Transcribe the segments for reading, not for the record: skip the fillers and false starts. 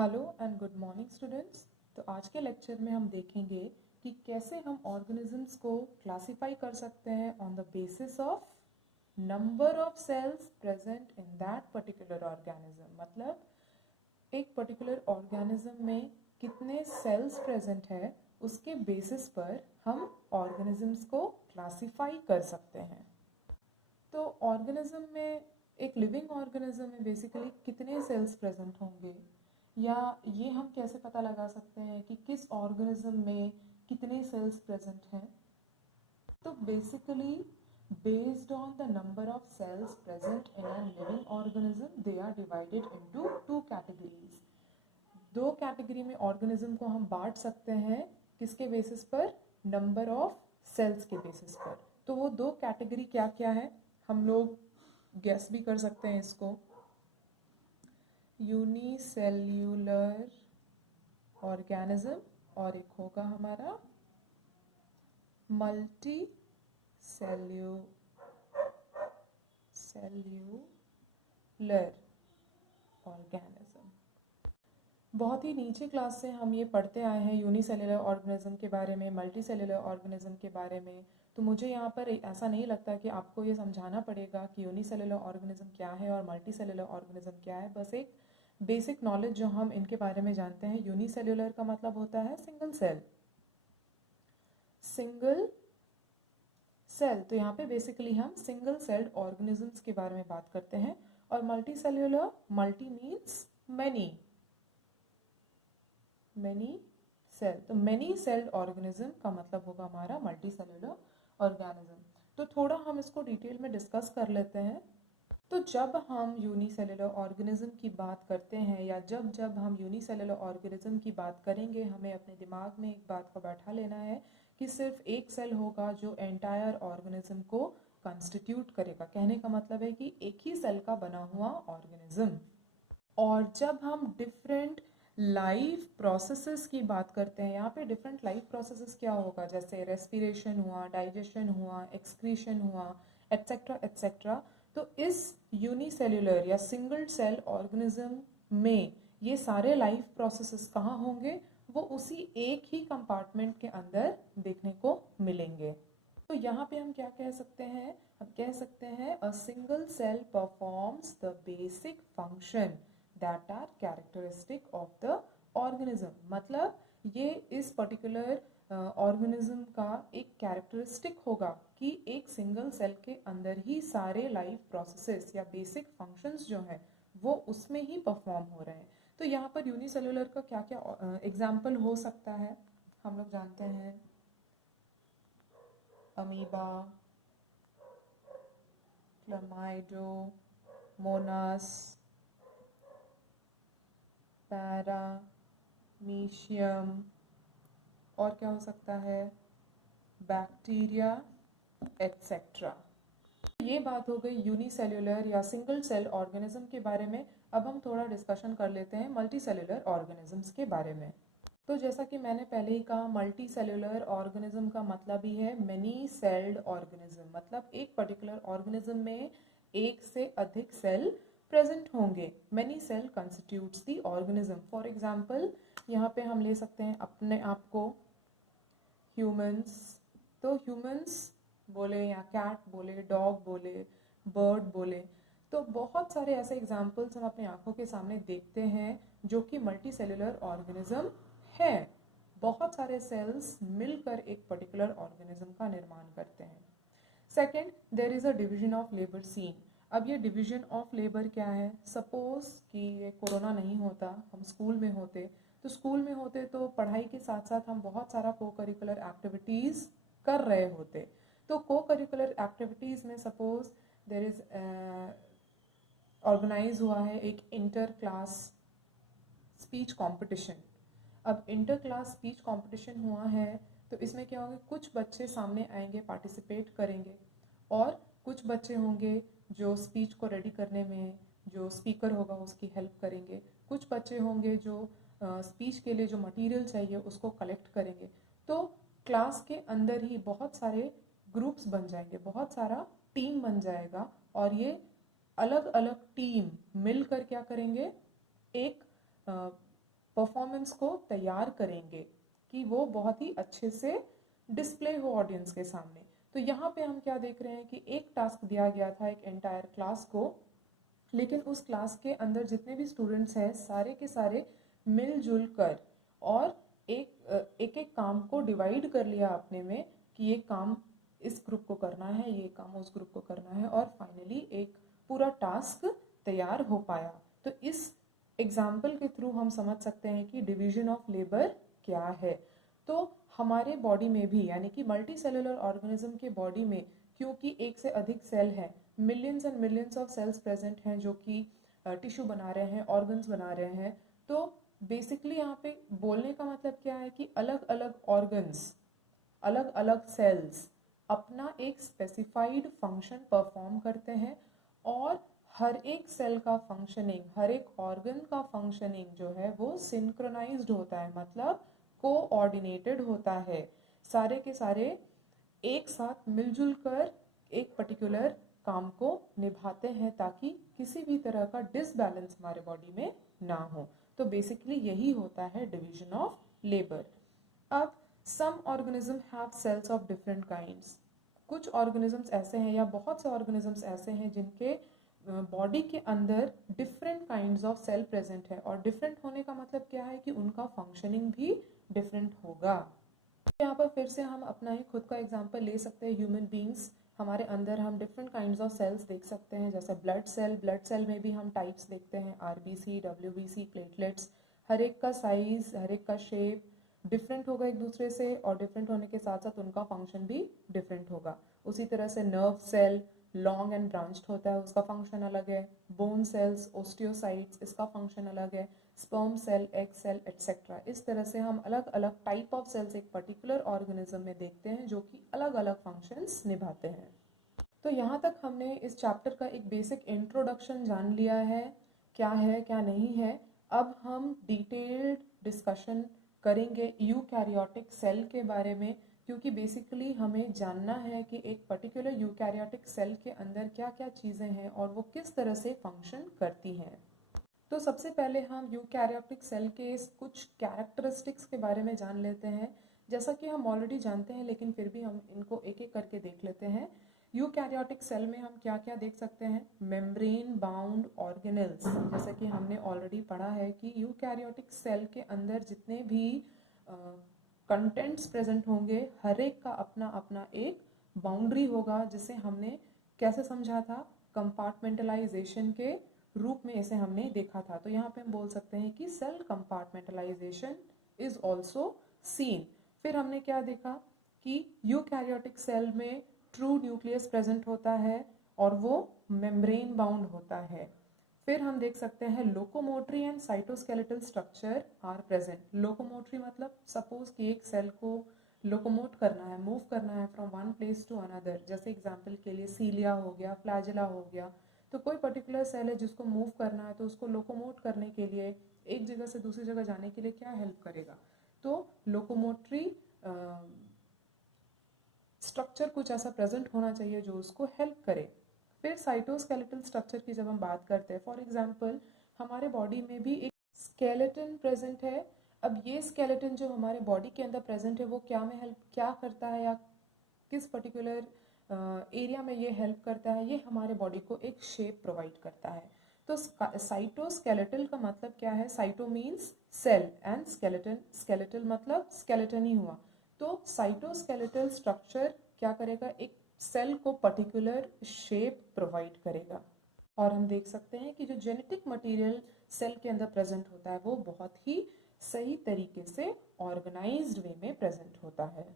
Hello and good morning students. तो आज के लेक्चर में हम देखेंगे कि कैसे हम ऑर्गेनिजम्स को क्लासिफाई कर सकते हैं on the basis of number of cells present in that particular organism. मतलब एक पर्टिकुलर ऑर्गेनिज्म में कितने सेल्स प्रेजेंट है उसके बेसिस पर हम ऑर्गेनिजम्स को क्लासिफाई कर सकते हैं। तो ऑर्गेनिज्म में, एक लिविंग ऑर्गेनिज्म में बेसिकली कितने सेल्स प्रेजेंट होंगे, या ये हम कैसे पता लगा सकते हैं कि किस ऑर्गेनिज्म में कितने सेल्स प्रेजेंट हैं। तो basically based on the number of cells present in a living organism they are divided into two categories। दो कैटेगरी में ऑर्गेनिज्म को हम बांट सकते हैं, किसके बेसिस पर? नंबर ऑफ सेल्स के बेसिस पर। तो वो दो कैटेगरी क्या क्या है, हम लोग गेस भी कर सकते हैं इसको। यूनिसेल्यूलर ऑर्गेनिज्म और एक होगा हमारा मल्टी सेल्यूलर ऑर्गेनिज्म। बहुत ही नीचे क्लास से हम ये पढ़ते आए हैं यूनिसेल्युलर ऑर्गेनिज्म के बारे में, मल्टी सेल्युलर ऑर्गेनिज्म के बारे में। तो मुझे यहाँ पर ऐसा नहीं लगता कि आपको ये समझाना पड़ेगा कि यूनिसेल्युलर ऑर्गेनिज्म क्या है और मल्टी सेल्युलर ऑर्गेनिज्म क्या है। बस एक बेसिक नॉलेज जो हम इनके बारे में जानते हैं, यूनिसेल्युलर का मतलब होता है सिंगल सेल। सिंगल सेल, तो यहाँ पे बेसिकली हम सिंगल सेल्ड ऑर्गेनिजम्स के बारे में बात करते हैं। और multi cellular, multi means many cell, तो मैनी सेल्ड ऑर्गेनिज्म का मतलब होगा हमारा मल्टी सेल्युलर ऑर्गेनिज्म। तो थोड़ा हम इसको डिटेल में डिस्कस कर लेते हैं। तो जब हम यूनिसेल्युलर ऑर्गेनिज्म की बात करते हैं, या जब जब हम यूनिसेल्युलर ऑर्गेनिज्म की बात करेंगे, हमें अपने दिमाग में एक बात को बैठा लेना है कि सिर्फ एक सेल होगा जो एंटायर ऑर्गेनिज्म को कंस्टिट्यूट करेगा। कहने का मतलब है कि एक ही सेल का बना हुआ ऑर्गेनिज्म। और जब हम डिफरेंट लाइफ प्रोसेसेस की बात करते हैं, यहाँ पे डिफरेंट लाइफ प्रोसेसेस क्या होगा, जैसे रेस्पिरेशन हुआ, डाइजेशन हुआ, एक्सक्रीशन हुआ, एट्सेट्रा एट्सेट्रा। तो इस यूनिसेल्युलर या सिंगल सेल ऑर्गेनिज्म में ये सारे लाइफ प्रोसेसेस कहाँ होंगे? वो उसी एक ही कंपार्टमेंट के अंदर देखने को मिलेंगे। तो यहाँ पे हम क्या कह सकते हैं? हम कह सकते हैं a single cell performs the basic function that are characteristic of the organism. मतलब ये इस पर्टिकुलर ऑर्गेनिज्म का एक कैरेक्टरिस्टिक होगा कि एक सिंगल सेल के अंदर ही सारे लाइफ प्रोसेसेस या बेसिक फंक्शंस जो हैं वो उसमें ही परफॉर्म हो रहे हैं। तो यहाँ पर यूनिसेल्युलर का क्या क्या एग्जाम्पल हो सकता है, हम लोग जानते हैं अमीबा, क्लमाइडोमोनास, पैरामीशियम, और क्या हो सकता है, बैक्टीरिया एट्सेट्रा। ये बात हो गई यूनिसेल्युलर या सिंगल सेल ऑर्गेनिज्म के बारे में। अब हम थोड़ा डिस्कशन कर लेते हैं मल्टी सेल्युलर ऑर्गेनिजम्स के बारे में। तो जैसा कि मैंने पहले ही कहा, मल्टी सेल्युलर ऑर्गेनिज्म का मतलब ही है मेनी सेल्ड ऑर्गेनिज्म। मतलब एक पर्टिकुलर ऑर्गेनिज्म में एक से अधिक सेल प्रेजेंट होंगे। Many cell constitutes the organism. For example यहाँ पे हम ले सकते हैं अपने आप को ह्यूमंस। तो ह्यूमंस बोले या कैट बोले, डॉग बोले, बर्ड बोले, तो बहुत सारे ऐसे एग्जाम्पल्स हम अपनी आंखों के सामने देखते हैं जो कि मल्टी सेल्युलर ऑर्गेनिज्म है। बहुत सारे सेल्स मिलकर एक पर्टिकुलर ऑर्गेनिज्म का निर्माण करते हैं। Second, there is a division of labour seen. अब ये डिवीजन ऑफ लेबर क्या है? सपोज कि ये कोरोना नहीं होता, हम स्कूल में होते, तो स्कूल में होते तो पढ़ाई के साथ साथ हम बहुत सारा को करिकुलर एक्टिविटीज़ कर रहे होते। तो को करिकुलर एक्टिविटीज़ में सपोज देयर इज ऑर्गेनाइज हुआ है एक इंटर क्लास स्पीच कंपटीशन। अब इंटर क्लास स्पीच कंपटीशन हुआ है तो इसमें क्या होगा, कुछ बच्चे सामने आएंगे, पार्टिसिपेट करेंगे, और कुछ बच्चे होंगे जो स्पीच को रेडी करने में जो स्पीकर होगा उसकी हेल्प करेंगे। कुछ बच्चे होंगे जो स्पीच के लिए जो मटेरियल चाहिए उसको कलेक्ट करेंगे। तो क्लास के अंदर ही बहुत सारे ग्रुप्स बन जाएंगे, बहुत सारा टीम बन जाएगा, और ये अलग अलग टीम मिलकर क्या करेंगे, एक परफॉर्मेंस को तैयार करेंगे कि वो बहुत ही अच्छे से डिस्प्ले हो ऑडियंस के सामने। तो यहाँ पे हम क्या देख रहे हैं कि एक टास्क दिया गया था एक एंटायर क्लास को, लेकिन उस क्लास के अंदर जितने भी स्टूडेंट्स हैं सारे के सारे मिलजुल कर और एक एक काम को डिवाइड कर लिया अपने में कि ये काम इस ग्रुप को करना है, ये काम उस ग्रुप को करना है, और फाइनली एक पूरा टास्क तैयार हो पाया। तो इस एग्जाम्पल के थ्रू हम समझ सकते हैं कि डिवीजन ऑफ लेबर क्या है। तो हमारे बॉडी में भी, यानी कि मल्टी सेलुलर ऑर्गेनिज्म के बॉडी में, क्योंकि एक से अधिक सेल है, millions and millions of cells present हैं जो कि टिश्यू बना रहे हैं, ऑर्गन्स बना रहे हैं। तो बेसिकली यहाँ पे बोलने का मतलब क्या है कि अलग अलग ऑर्गन्स, अलग अलग सेल्स अपना एक स्पेसिफाइड फंक्शन परफॉर्म करते हैं, और हर एक सेल का फंक्शनिंग, हर एक ऑर्गन का फंक्शनिंग जो है वो सिंक्रोनाइज्ड होता है, मतलब कोऑर्डिनेटेड होता है। सारे के सारे एक साथ मिलजुल कर एक पर्टिकुलर काम को निभाते हैं ताकि किसी भी तरह का डिसबैलेंस हमारे बॉडी में ना हो। तो बेसिकली यही होता है डिवीजन ऑफ लेबर। अब some organism have cells of different kinds. कुछ ऑर्गेनिजम्स ऐसे हैं या बहुत से ऑर्गेनिजम्स ऐसे हैं जिनके बॉडी के अंदर different kinds of cell present है, और डिफरेंट होने का मतलब क्या है कि उनका फंक्शनिंग भी डिफरेंट होगा। यहाँ पर फिर से हम अपना ही खुद का एग्जांपल ले सकते हैं। ह्यूमन बींग्स, हमारे अंदर हम डिफरेंट काइंड्स ऑफ सेल्स देख सकते हैं, जैसे ब्लड सेल में भी हम टाइप्स देखते हैं, आरबीसी, डब्ल्यूबीसी, प्लेटलेट्स। हर एक का साइज, हर एक का शेप डिफरेंट होगा एक दूसरे से, और डिफरेंट होने के साथ साथ उनका फंक्शन भी डिफरेंट होगा। उसी तरह से nerve cell long and branched होता है, उसका फंक्शन अलग है। बोन सेल्स, ओस्टियोसाइट्स, इसका फंक्शन अलग है। Sperm cell, egg cell, etcetera. इस तरह से हम अलग अलग टाइप ऑफ सेल्स एक पर्टिकुलर ऑर्गेनिज्म में देखते हैं जो कि अलग अलग फंक्शंस निभाते हैं। तो यहाँ तक हमने इस चैप्टर का एक बेसिक इंट्रोडक्शन जान लिया है क्या नहीं है। अब हम डिटेल्ड डिस्कशन करेंगे यूकैरियोटिक सेल के बारे में, क्योंकि बेसिकली हमें जानना है कि एक पर्टिकुलर यूकैरियोटिक सेल के अंदर क्या क्या चीज़ें हैं और वो किस तरह से फंक्शन करती हैं। तो सबसे पहले हम यूकैरियोटिक सेल के कुछ कैरेक्टरिस्टिक्स के बारे में जान लेते हैं। जैसा कि हम ऑलरेडी जानते हैं, लेकिन फिर भी हम इनको एक एक करके देख लेते हैं। यूकैरियोटिक सेल में हम क्या क्या देख सकते हैं? Membrane bound organelles. जैसा कि हमने ऑलरेडी पढ़ा है कि यूकैरियोटिक सेल के अंदर जितने भी कंटेंट्स प्रेजेंट होंगे, हर एक का अपना अपना एक बाउंड्री होगा, जिसे हमने कैसे समझा था? कंपार्टमेंटलाइजेशन के रूप में इसे हमने देखा था। तो यहाँ पे हम बोल सकते हैं कि cell compartmentalization is also seen. फिर हमने क्या देखा कि यूकैरियोटिक सेल में ट्रू न्यूक्लियस प्रेजेंट होता है और वो मेम्ब्रेन बाउंड होता है। फिर हम देख सकते हैं locomotory and cytoskeletal structure are present. Locomotory मतलब सपोज कि एक सेल को लोकोमोट करना है, मूव करना है from one place to another. जैसे एग्जांपल के लिए सीलिया हो गया, फ्लैजिला हो गया। तो कोई पर्टिकुलर सेल है जिसको मूव करना है, तो उसको लोकोमोट करने के लिए एक जगह से दूसरी जगह जाने के लिए क्या हेल्प करेगा? तो लोकोमोटरी स्ट्रक्चर कुछ ऐसा प्रेजेंट होना चाहिए जो उसको हेल्प करे। फिर साइटोस्केलेटल स्ट्रक्चर की जब हम बात करते हैं, फॉर एग्जांपल हमारे बॉडी में भी एक स्केलेटन प्रेजेंट है। अब ये स्केलेटन जो हमारे बॉडी के अंदर प्रेजेंट है वो क्या करता है, या किस पर्टिकुलर एरिया में ये हेल्प करता है? ये हमारे बॉडी को एक शेप प्रोवाइड करता है। तो साइटोस्केलेटल का मतलब क्या है? Cyto means cell and skeletal मतलब स्केलेटन ही हुआ। तो साइटोस्केलेटल स्ट्रक्चर क्या करेगा? एक सेल को पर्टिकुलर शेप प्रोवाइड करेगा। और हम देख सकते हैं कि जो जेनेटिक मटेरियल सेल के अंदर प्रेजेंट होता है वो बहुत ही सही तरीके से ऑर्गेनाइज्ड वे में प्रेजेंट होता है।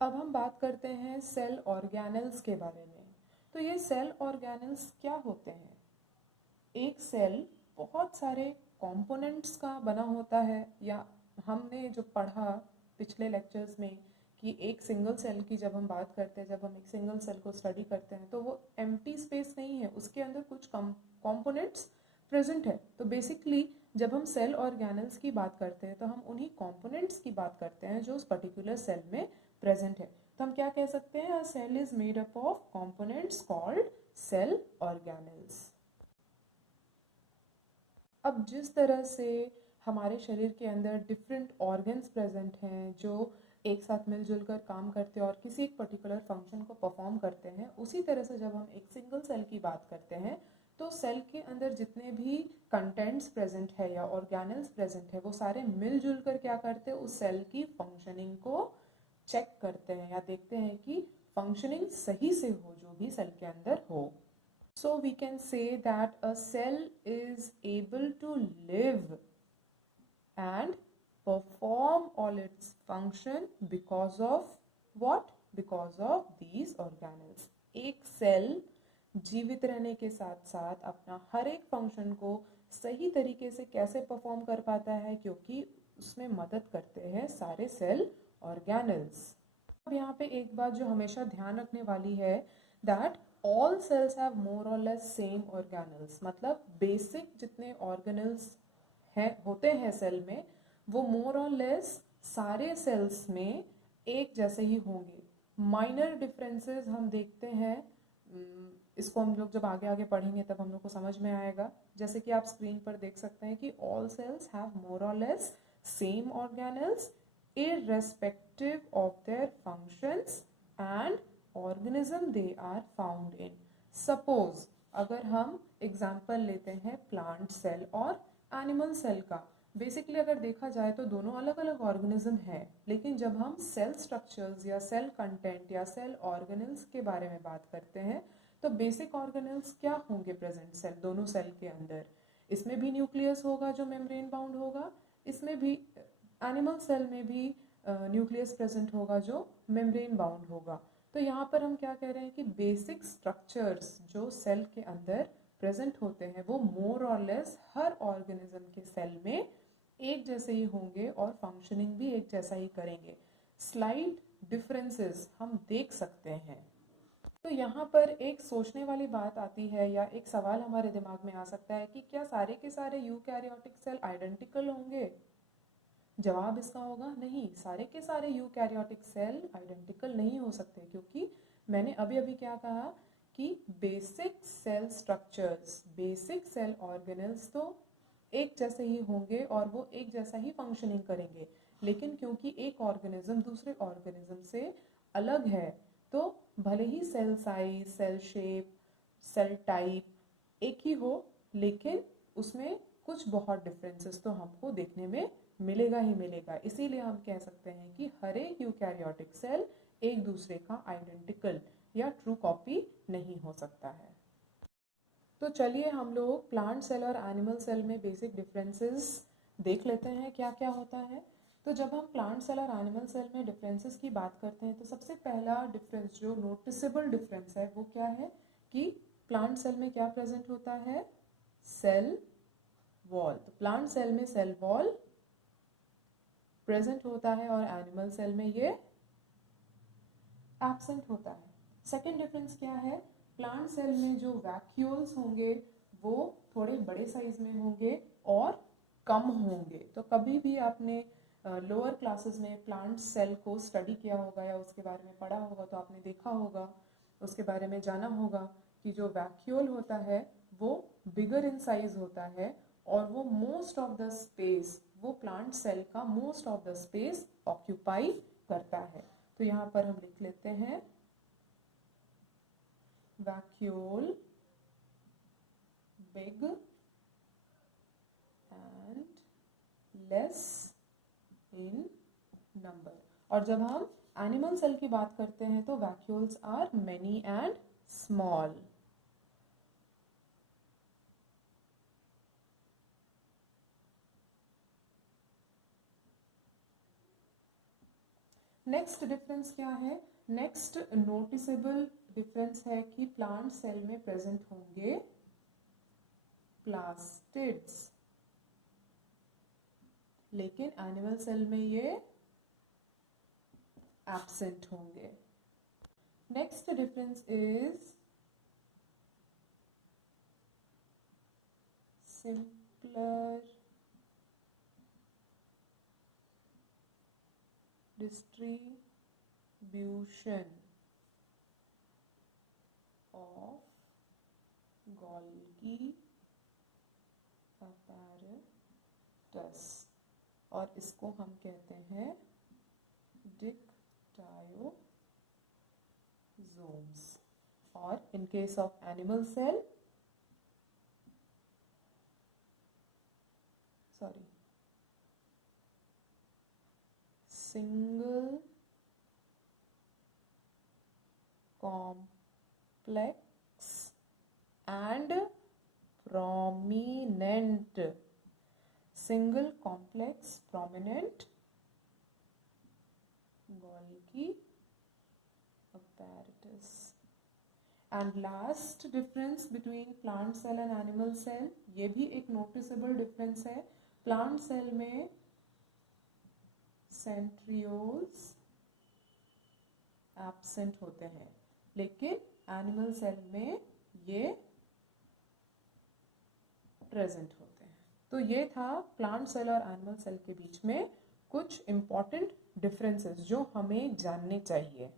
अब हम बात करते हैं सेल ऑर्गेनेल्स के बारे में। तो ये सेल ऑर्गेनेल्स क्या होते हैं? एक सेल बहुत सारे कंपोनेंट्स का बना होता है, या हमने जो पढ़ा पिछले लेक्चर्स में कि एक सिंगल सेल की जब हम बात करते हैं, जब हम एक सिंगल सेल को स्टडी करते हैं, तो वो एम्प्टी स्पेस नहीं है, उसके अंदर कुछ कंपोनेंट्स प्रेजेंट है। तो बेसिकली जब हम सेल ऑर्गेनेल्स की बात करते हैं तो हम उन्हीं कंपोनेंट्स की बात करते हैं जो उस पर्टिकुलर सेल में प्रेजेंट है। तो हम क्या कह सकते हैं? A cell is made up of components called cell organelles. अब जिस तरह से हमारे शरीर के अंदर डिफरेंट ऑर्गन्स प्रेजेंट हैं जो एक साथ मिलजुल कर काम करते हैं और किसी एक पर्टिकुलर फंक्शन को परफॉर्म करते हैं, उसी तरह से जब हम एक सिंगल सेल की बात करते हैं तो सेल के अंदर जितने भी कंटेंट्स प्रेजेंट है या ऑर्गेनल्स प्रेजेंट है वो सारे मिलजुल कर क्या करते हैं, उस सेल की फंक्शनिंग को चेक करते हैं या देखते हैं कि फंक्शनिंग सही से हो जो भी सेल के अंदर हो. So we can say that a cell is able to live and perform all its function because of what? Because of these organelles. एक सेल जीवित रहने के साथ साथ अपना हर एक फंक्शन को सही तरीके से कैसे परफॉर्म कर पाता है, क्योंकि उसमें मदद करते हैं सारे सेल ऑर्गेनल्स. अब यहाँ पे एक बात जो हमेशा ध्यान रखने वाली है, that all cells have more और लेस सेम ऑर्गेनल्स. मतलब बेसिक जितने ऑर्गेनल्स हैं होते हैं सेल में, वो मोर और लेस सारे सेल्स में एक जैसे ही होंगे. माइनर डिफरेंसेस हम देखते हैं, इसको हम लोग जब आगे आगे पढ़ेंगे तब हम लोग को समझ में आएगा. जैसे कि आप स्क्रीन पर देख सकते हैं कि ऑल सेल्स हैव मोर और less same organelles irrespective of their functions and organism they are found in. Suppose अगर हम एग्जाम्पल लेते हैं प्लांट सेल और एनिमल सेल का, बेसिकली अगर देखा जाए तो दोनों अलग अलग ऑर्गेनिज्म है, लेकिन जब हम सेल स्ट्रक्चर्स या सेल कंटेंट या सेल ऑर्गेनल्स के बारे में बात करते हैं तो बेसिक ऑर्गेनल्स क्या होंगे प्रेजेंट सेल दोनों सेल के अंदर. इसमें भी न्यूक्लियस होगा जो मेम्ब्रेन बाउंड होगा, इसमें भी एनिमल सेल में भी न्यूक्लियस प्रेजेंट होगा जो मेम्ब्रेन बाउंड होगा. तो यहाँ पर हम क्या कह रहे हैं कि बेसिक स्ट्रक्चर्स जो सेल के अंदर प्रेजेंट होते हैं वो मोर और लेस हर ऑर्गेनिज्म के सेल में एक जैसे ही होंगे और फंक्शनिंग भी एक जैसा ही करेंगे. स्लाइड डिफरेंसेस हम देख सकते हैं. तो यहाँ पर एक सोचने वाली बात आती है या एक सवाल हमारे दिमाग में आ सकता है कि क्या सारे के सारे यूकैरियोटिक सेल आइडेंटिकल होंगे. जवाब इसका होगा नहीं, सारे के सारे यूकैरियोटिक सेल आइडेंटिकल नहीं हो सकते, क्योंकि मैंने अभी अभी क्या कहा कि basic cell structures, basic cell organelles तो एक जैसे ही होंगे और वो एक जैसा ही फंक्शनिंग करेंगे. लेकिन क्योंकि एक ऑर्गेनिज्म दूसरे ऑर्गेनिज्म से अलग है तो भले ही cell size, cell shape, cell type एक ही हो, लेकिन उसमें कुछ बहुत डिफरेंसेस तो हमको देखने में मिलेगा ही मिलेगा. इसीलिए हम कह सकते हैं कि हर एक यूकैरियोटिक सेल एक दूसरे का आइडेंटिकल या ट्रू कॉपी नहीं हो सकता है. तो चलिए हम लोग प्लांट सेल और एनिमल सेल में बेसिक डिफरेंसेस देख लेते हैं क्या क्या होता है. तो जब हम प्लांट सेल और एनिमल सेल में डिफरेंसेस की बात करते हैं तो सबसे पहला डिफरेंस जो नोटिसेबल डिफरेंस है वो क्या है कि प्लांट सेल में क्या प्रेजेंट होता है, सेल वॉल. तो प्लांट सेल में सेल वॉल प्रेजेंट होता है और एनिमल सेल में ये एब्सेंट होता है. सेकेंड डिफरेंस क्या है, प्लांट सेल में जो वैक्यूल्स होंगे वो थोड़े बड़े साइज में होंगे और कम होंगे. तो कभी भी आपने लोअर क्लासेस में प्लांट सेल को स्टडी किया होगा या उसके बारे में पढ़ा होगा तो आपने देखा होगा, उसके बारे में जाना होगा कि जो वैक्यूल होता है वो बिगर इन साइज होता है और वो मोस्ट ऑफ द स्पेस, वो प्लांट सेल का most of the space occupy करता है. तो यहाँ पर हम लिख लेते हैं vacuole big and less in number. और जब हम एनिमल सेल की बात करते हैं तो vacuoles are many and small. Next difference क्या है, नेक्स्ट नोटिसेबल डिफरेंस है कि प्लांट सेल में प्रेजेंट होंगे प्लास्टिड्स, लेकिन एनिमल सेल में ये एब्सेंट होंगे. Next difference is simpler distribution of Golgi apparatus और इसको हम कहते हैं डिक्टायोसोम्स। और in case of animal cell, single complex and prominent, single complex prominent Golgi apparatus. And last difference between plant cell and animal cell, ये भी एक noticeable difference है। plant cell में centrioles absent होते हैं, लेकिन animal cell में ये प्रेजेंट होते हैं। तो ये था प्लांट सेल और एनिमल सेल के बीच में कुछ इम्पॉर्टेंट डिफरेंसेस जो हमें जानने चाहिए।